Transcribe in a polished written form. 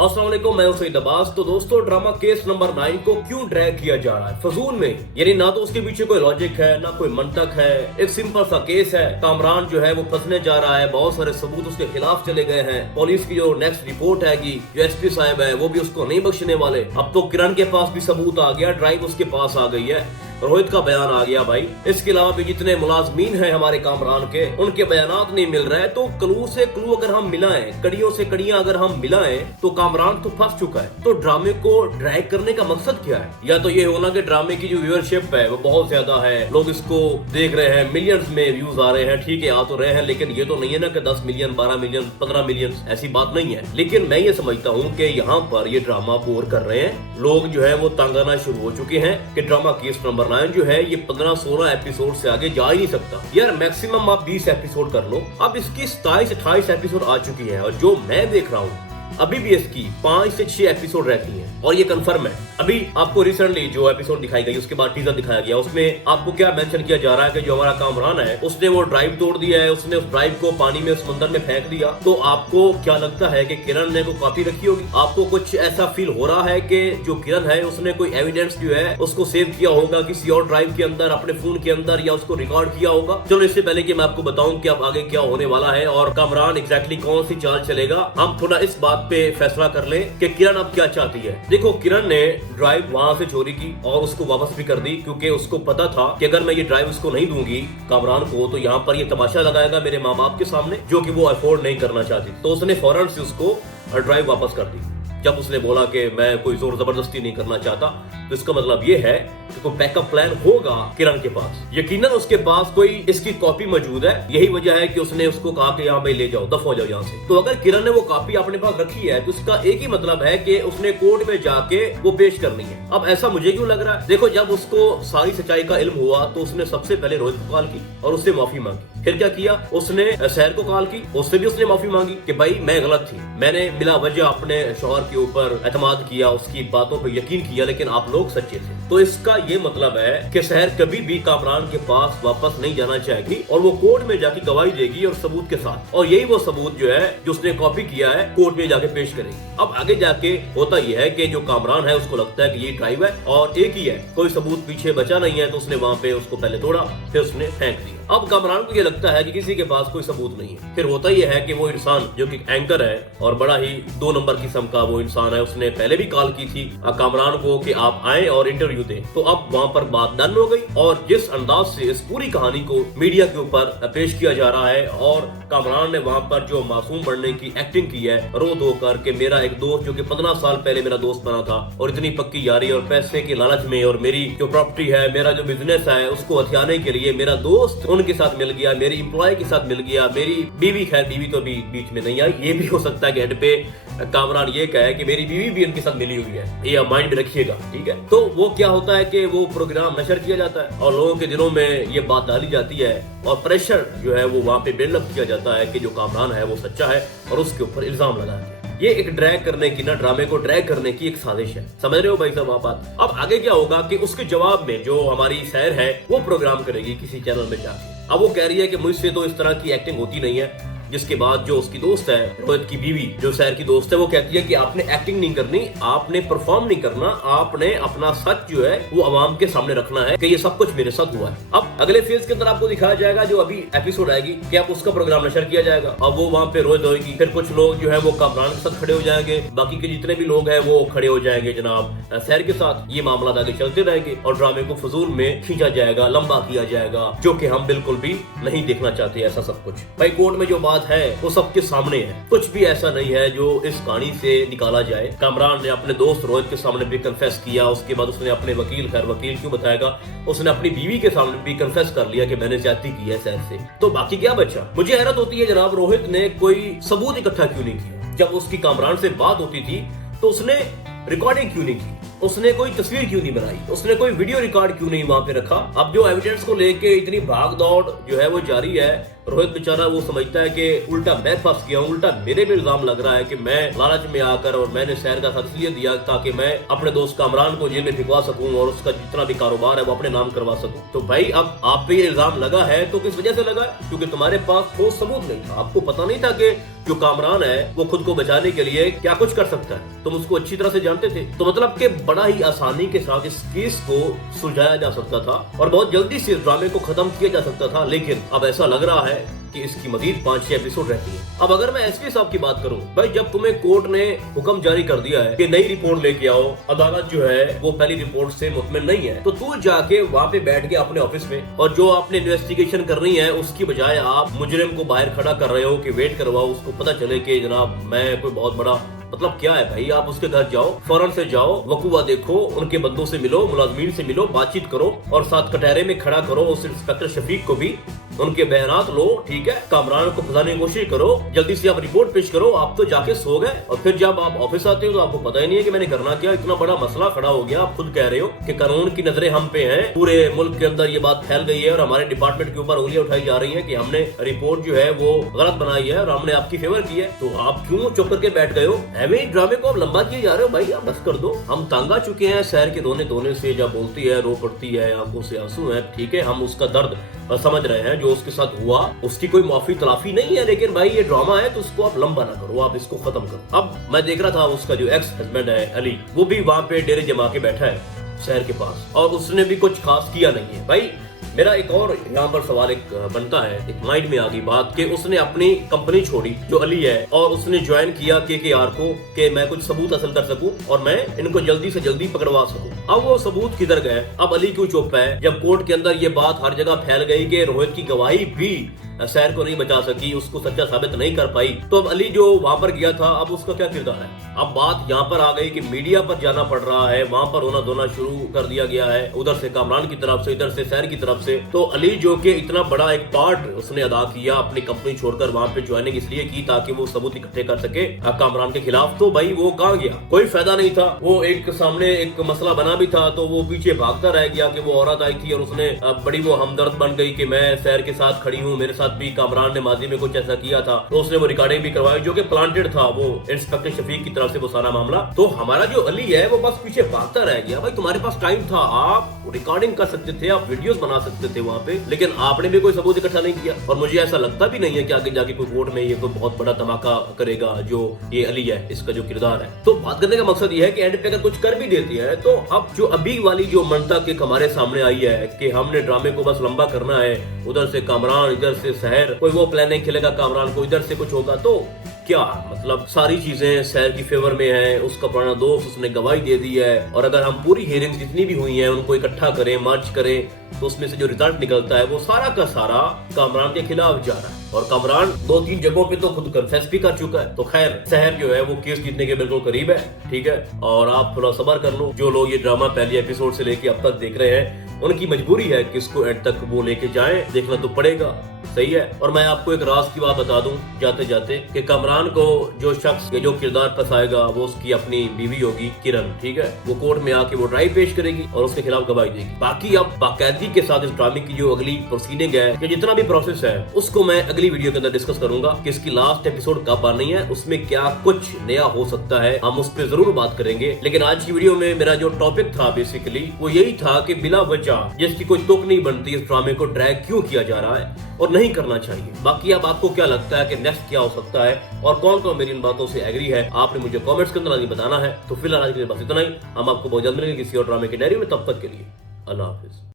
अस्सलाम वालेकुम, मैं हूं सईद अब्बास। तो दोस्तों, ड्रामा केस नंबर 9 को क्यों ड्रैग किया जा रहा है फजूल में? यानी ना तो उसके पीछे कोई लॉजिक है, ना कोई मंतक है। एक सिंपल सा केस है। कामरान जो है वो फंसने जा रहा है, बहुत सारे सबूत उसके खिलाफ चले गए हैं। पुलिस की जो नेक्स्ट रिपोर्ट है, जो एसपी साहब है वो भी उसको नहीं बख्शने वाले। अब तो किरण के पास भी सबूत आ गया, ड्राइव उसके पास आ गई है, रोहित का बयान आ गया भाई। इसके अलावा भी जितने मुलाजमीन हैं हमारे कामरान के, उनके बयानात नहीं मिल रहे हैं। तो क्लू से क्लू अगर हम मिलाएं, कड़ियों से कड़ियां अगर हम मिलाएं, तो कामरान तो फंस चुका है। तो ड्रामे को ड्रैग करने का मकसद क्या है? या तो ये होना कि ड्रामे की जो व्यूअरशिप है वो बहुत ज्यादा है, लोग इसको देख रहे हैं, मिलियंस में व्यूज आ रहे हैं। ठीक है, आ तो रहे हैं, लेकिन ये तो नहीं है ना कि 10 मिलियन, 12 मिलियन, 15 मिलियन, ऐसी बात नहीं है। लेकिन मैं ये समझता हूँ कि यहाँ पर ये ड्रामा बोर कर रहे हैं। लोग जो है वो तंग आना शुरू हो चुके हैं कि ड्रामा केस नंबर 9 जो है ये 15-16 एपिसोड से आगे जा ही नहीं सकता। यार मैक्सिमम आप 20 एपिसोड कर लो। अब इसकी 27-28 एपिसोड आ चुकी है, और जो मैं देख रहा हूँ अभी भी इसकी 5 से 6 एपिसोड रहती हैं, और ये कंफर्म है। अभी आपको रिसेंटली जो एपिसोड दिखाई गई, उसके बाद टीजर दिखाया गया, उसमें आपको क्या मेंशन किया जा रहा है कि जो हमारा कामरान है उसने वो ड्राइव तोड़ दिया है, उसने उस ड्राइव को पानी में, समंदर में फेंक दिया। तो आपको क्या लगता है कि किरण ने वो कॉपी रखी होगी? आपको कुछ ऐसा फील हो रहा है कि जो किरण है उसने कोई एविडेंस जो है उसको सेव किया होगा किसी और ड्राइव के अंदर, अपने फोन के अंदर, या उसको रिकॉर्ड किया होगा? चलो, इससे पहले कि मैं आपको बताऊं कि अब आगे क्या होने वाला है और कामरान एग्जैक्टली कौन सी चाल चलेगा, हम थोड़ा इस बात पे फैसला कर ले कि किरण अब क्या चाहती है। देखो, किरण ने ड्राइव वहां से चोरी की और उसको वापस भी कर दी, क्योंकि उसको पता था कि अगर मैं ये ड्राइव उसको नहीं दूंगी कामरान को, तो यहाँ पर ये तमाशा लगाएगा मेरे माँ बाप के सामने, जो कि वो अफोर्ड नहीं करना चाहती। तो उसने फौरन से उसको ड्राइव वापस कर दी। जब उसने बोला कि मैं कोई जोर जबरदस्ती नहीं करना चाहता, तो इसका मतलब ये है कि कोई बैकअप प्लान होगा किरण के पास। यकीनन उसके पास कोई इसकी कॉपी मौजूद है। यही वजह है कि उसने उसको कहा कि यहाँ पे ले जाओ, दफा हो जाओ यहाँ से। तो अगर किरण ने वो कॉपी अपने पास रखी है, तो इसका एक ही मतलब है कि उसने कोर्ट में जाके वो पेश करनी है। अब ऐसा मुझे क्यों लग रहा है? देखो, जब उसको सारी सच्चाई का इल्म हुआ तो उसने सबसे पहले रोहित को कॉल की और उससे माफी मांगी। फिर क्या किया? उसने सहर को कॉल की, उससे भी उसने माफी मांगी कि भाई मैं गलत थी, मैंने बिला वजह अपने शौहर के ऊपर एतमाद किया, उसकी बातों पर यकीन किया, लेकिन आप लोग सच्चे थे। तो इसका ये मतलब है कि सहर कभी भी कामरान के पास वापस नहीं जाना चाहेगी, और वो कोर्ट में जाके गवाही देगी और सबूत के साथ। और यही वो सबूत जो है जो उसने कॉपी किया है, कोर्ट में जाके पेश करेगी। अब आगे जाके होता यह है कि जो कामरान है उसको लगता है कि ये ड्राइव है और एक ही है, कोई सबूत पीछे बचा नहीं है, तो उसने वहां पे उसको पहले तोड़ा, फिर उसने फेंक दिया। अब कामरान को ये लगता है कि किसी के पास कोई सबूत नहीं है। फिर होता यह है कि वो इंसान जो कि एंकर है और बड़ा ही 2 नंबर किस्म का वो इंसान है, उसने पहले भी कॉल की थी कामरान को कि आप आए और इंटरव्यू दें। तो अब वहां पर बात डन हो गई, और जिस अंदाज से इस पूरी कहानी को मीडिया के ऊपर पेश किया जा रहा है, और कामरान ने वहां पर जो मासूम बनने की एक्टिंग की है, रो धो कर के मेरा एक दोस्त जो कि 15 साल पहले मेरा दोस्त बना था, और इतनी पक्की यारी और पैसे के लालच में, और मेरी जो प्रॉपर्टी है, मेरा जो बिजनेस है, उसको हथियाने के लिए मेरा दोस्त उनके साथ मिल गया, मेरी एम्प्लॉय के साथ मिल गया, मेरी बीवी, खैर बीवी तो अभी बीच में नहीं आई, ये भी हो सकता है कि हेड पे कामरान ये कहे कि मेरी बीवी भी उनके साथ मिली हुई है, ये माइंड में रखिएगा, ठीक है? तो वो क्या होता है कि वो प्रोग्राम नशर किया जाता है और लोगों के दिलों में ये बात डाली जाती है, और प्रेशर जो है वो वहां पे बिल्डअप किया जाता है कि जो कामरान है वो सच्चा है, और उसके ऊपर इल्जाम लगा के ये एक ड्रैग करने की ना, ड्रामे को ड्रैग करने की एक साजिश है। समझ रहे हो भाई साहब आप बात? अब आगे क्या होगा कि उसके जवाब में जो हमारी सहर है वो प्रोग्राम करेगी किसी चैनल में जाके। अब वो कह रही है कि मुझसे तो इस तरह की एक्टिंग होती नहीं है, जिसके बाद जो उसकी दोस्त है, रोहित की बीवी, जो सहर की दोस्त है, वो कहती है कि आपने एक्टिंग नहीं करनी, आपने परफॉर्म नहीं करना, आपने अपना सच जो है वो आवाम के सामने रखना है कि ये सब कुछ मेरे साथ हुआ है। अब अगले फेज के अंदर आपको दिखाया जाएगा, जो अभी एपिसोड आएगी, कि आप उसका प्रोग्राम नशर किया जाएगा, और वो वहाँ पे रोहित होगी, फिर कुछ लोग जो है वो कामरान के साथ खड़े हो जाएंगे, बाकी के जितने भी लोग हैं वो खड़े हो जाएंगे जनाब सहर के साथ। ये मामला आगे चलते रहेंगे और ड्रामे को फजूल में खींचा जाएगा, लंबा किया जाएगा, जो कि हम बिल्कुल भी नहीं देखना चाहते ऐसा सब कुछ। भाई कोर्ट में जो बात है वो सबके सामने है, कुछ भी ऐसा नहीं है जो इस कहानी से निकाला जाए। कामरान ने अपने दोस्त रोहित के सामने भी कन्फेस किया, उसके बाद उसने अपने वकील, खैर वकील क्यों बताएगा, उसने अपनी बीवी के सामने भी कन्फेस कर लिया कि मैंने ज्यादती की है सहर से। तो बाकी क्या बचा? मुझे हैरत होती है जनाब, रोहित ने कोई सबूत इकट्ठा क्यों नहीं किया? जब उसकी कामरान से बात होती थी तो उसने रिकॉर्डिंग क्यों नहीं की? उसने कोई तस्वीर क्यों नहीं बनाई? उसने कोई वीडियो रिकॉर्ड क्यों नहीं वहां पे रखा? अब जो एविडेंस को लेके इतनी भाग दौड़ जो है वो जारी है, रोहित बेचारा वो समझता है कि उल्टा मैं फंस गया हूँ, उल्टा मेरे पे इल्जाम लग रहा है कि मैं लालच में आकर और मैंने शहर का साथ इसलिए दिया ताकि मैं अपने दोस्त कामरान को जेल में भिजवा सकूं और उसका जितना भी कारोबार है वो अपने नाम करवा सकूं। तो भाई अब आप पे ये इल्जाम लगा है तो किस वजह से लगा है? क्योंकि तुम्हारे पास ठोस सबूत नहीं था। आपको पता नहीं था कि जो कामरान है वो खुद को बचाने के लिए क्या कुछ कर सकता है। तुम उसको अच्छी तरह से जानते थे। तो मतलब कि बड़ा ही आसानी के साथ इस केस को सुलझाया जा सकता था और बहुत जल्दी से इस ड्रामे को खत्म किया जा सकता था। लेकिन अब ऐसा लग रहा है कि इसकी मजीद 5-6 एपिसोड रहती है। अब अगर मैं एसपी साहब की बात करूं, भाई जब तुम्हें कोर्ट ने हुक्म जारी कर दिया है कि नई रिपोर्ट लेके आओ, अदालत जो है वो पहली रिपोर्ट से मुतमिन नहीं है, तो तू जाके वहाँ पे बैठ के अपने ऑफिस में और जो आपने इन्वेस्टिगेशन करनी है उसकी बजाय आप मुजरिम को बाहर खड़ा कर रहे हो कि वेट करवाओ, उसको पता चले कि जनाब मैं कोई बहुत बड़ा, मतलब क्या है भाई? आप उसके घर जाओ, फौरन से जाओ, वकूआ देखो, उनके बंदों से मिलो, मुलाजमीन से मिलो, बातचीत करो और साथ कटहरे में खड़ा करो उस इंस्पेक्टर शफीक को भी, उनके बयानात लो, ठीक है, कामरान को फंसाने की कोशिश करो, जल्दी से आप रिपोर्ट पेश करो। आप तो जाके सो गए और फिर जब आप ऑफिस आते हो तो आपको पता ही नहीं है कि मैंने करना क्या। इतना बड़ा मसला खड़ा हो गया, आप खुद कह रहे हो कि कानून की नजरें हम पे हैं, पूरे मुल्क के अंदर ये बात फैल गई है और हमारे डिपार्टमेंट के ऊपर उंगलियां उठाई जा रही है कि हमने रिपोर्ट जो है वो गलत बनाई है और हमने आपकी फेवर की है। तो आप क्यों चुप करके बैठ गए हो? एवं ड्रामे को आप लंबा किए जा रहे हो। भाई आप बस कर दो, हम तंग आ चुके हैं शहर के रोने से। जब बोलती है, रो पड़ती है, आंखों से आंसू है, ठीक है, हम उसका दर्द समझ रहे हैं। जो उसके साथ हुआ उसकी कोई माफी तलाफी नहीं है, लेकिन भाई ये ड्रामा है तो उसको आप लंबा ना करो, आप इसको खत्म करो। अब मैं देख रहा था उसका जो एक्स हस्बैंड है अली, वो भी वहां पे डेरे जमा के बैठा है शहर के पास और उसने भी कुछ खास किया नहीं है। भाई मेरा एक और यहाँ पर सवाल एक बनता है, एक माइंड में आ गई बात कि उसने अपनी कंपनी छोड़ी जो अली है और उसने ज्वाइन किया KKR को कि मैं कुछ सबूत हासिल कर सकूं और मैं इनको जल्दी से जल्दी पकड़वा सकूं। अब वो सबूत किधर गए? अब अली क्यों चुप है जब कोर्ट के अंदर ये बात हर जगह फैल गई कि रोहित की गवाही भी शहर को नहीं बचा सकी, उसको सच्चा साबित नहीं कर पाई। तो अब अली जो वहां पर गया था, अब उसका क्या किरदार है? अब बात यहाँ पर आ गई कि मीडिया पर जाना पड़ रहा है, वहां पर रोना धोना शुरू कर दिया गया है, उधर से कामरान की तरफ से, इधर से शहर की तरफ से। तो अली जो कि इतना बड़ा एक पार्ट उसने अदा किया अपनी कंपनी छोड़कर वहां पे ज्वाइनिंग इसलिए की ताकि वो सबूत इकट्ठे कर सके कामरान के खिलाफ, तो भाई वो कहाँ गया? कोई फायदा नहीं था। वो एक सामने एक मसला बना भी था तो वो पीछे भागता रह गया कि वो औरत आई थी और उसने बड़ी वो हमदर्द बन गई कि मैं शहर के साथ खड़ी हूँ, मेरे साथ भी कामरान ने माजी में कुछ ऐसा किया था। तो उसने वो रिकॉर्डिंग भी करवाई जो कि प्लांटेड था, वो इंस्पेक्टर शफीक की तरफ से वो सारा मामला। तो हमारा जो अली है वो बस पीछे भागता रह गया। भाई तुम्हारे पास टाइम था, आप रिकॉर्डिंग कर सकते थे, आप वीडियोस बना सकते थे वहाँ पे, लेकिन आपने भी कोई सबूत इकट्ठा नहीं किया। और मुझे ऐसा लगता भी नहीं है कि आगे जाके कोई कोर्ट में ये कोई बहुत बड़ा धमाका करेगा जो ये अली है, इसका जो किरदार है। तो बात करने का मकसद ये है कि एंड पे अगर कुछ कर भी देती है तो अब जो अभी वाली जो मनता के हमारे सामने आई है कि हमने ड्रामे को बस लंबा करना है, उधर से कामरान, इधर से शहर, कोई वो प्लान नहीं खेलेगा कामरान को, इधर से कुछ होगा, तो क्या मतलब सारी चीजें शहर की फेवर में है। उसका पुराना दोस्त, उसने गवाही दे दी है और अगर हम पूरी हियरिंग जितनी भी हुई हैं उनको इकट्ठा करें, मर्ज करें, तो उसमें से जो रिजल्ट निकलता है वो सारा का सारा कामरान के खिलाफ जा रहा है। और कामरान 2-3 जगहों पे तो खुद कन्फेस भी कर चुका है। तो खैर शहर जो है वो केस जीतने के बिल्कुल करीब है, ठीक है, और आप थोड़ा सब्र कर लो। जो लोग ये ड्रामा पहले एपिसोड से लेके अब तक देख रहे हैं उनकी मजबूरी है कि इसको एंड तक वो लेके जाएं, देखना तो पड़ेगा, सही है। और मैं आपको एक राज की बात बता दूं जाते जाते कि कामरान को जो शख्स ये जो किरदार फंसाएगा वो उसकी अपनी बीवी होगी किरण, ठीक है। वो कोर्ट में आके वो ड्राइव पेश करेगी और उसके खिलाफ गवाही देगी। बाकी अब बाकायदगी के साथ इस ड्रामे की जो अगली प्रोसीडिंग है या जितना भी प्रोसेस है उसको मैं अगली वीडियो के अंदर डिस्कस करूंगा कि इसकी लास्ट एपिसोड कब आनी है, उसमें क्या कुछ नया हो सकता है, हम उस पर जरूर बात करेंगे। लेकिन आज की वीडियो में मेरा जो टॉपिक था बेसिकली वो यही था कि बिला वजह जिसकी कोई तुक नहीं बनती इस ड्रामे को ड्रैग क्यों किया जा रहा है और नहीं करना चाहिए। बाकी अब आपको क्या लगता है कि नेक्स्ट क्या हो सकता है और कौन कौन मेरी इन बातों से एग्री है, आपने मुझे कमेंट्स के अंदर आगे बताना है। तो फिलहाल आज के लिए बस इतना ही। हम आपको बहुत जल्द मिलेंगे किसी और ड्रामे के डायरी में। तब तक के लिए अल्लाह हाफिज।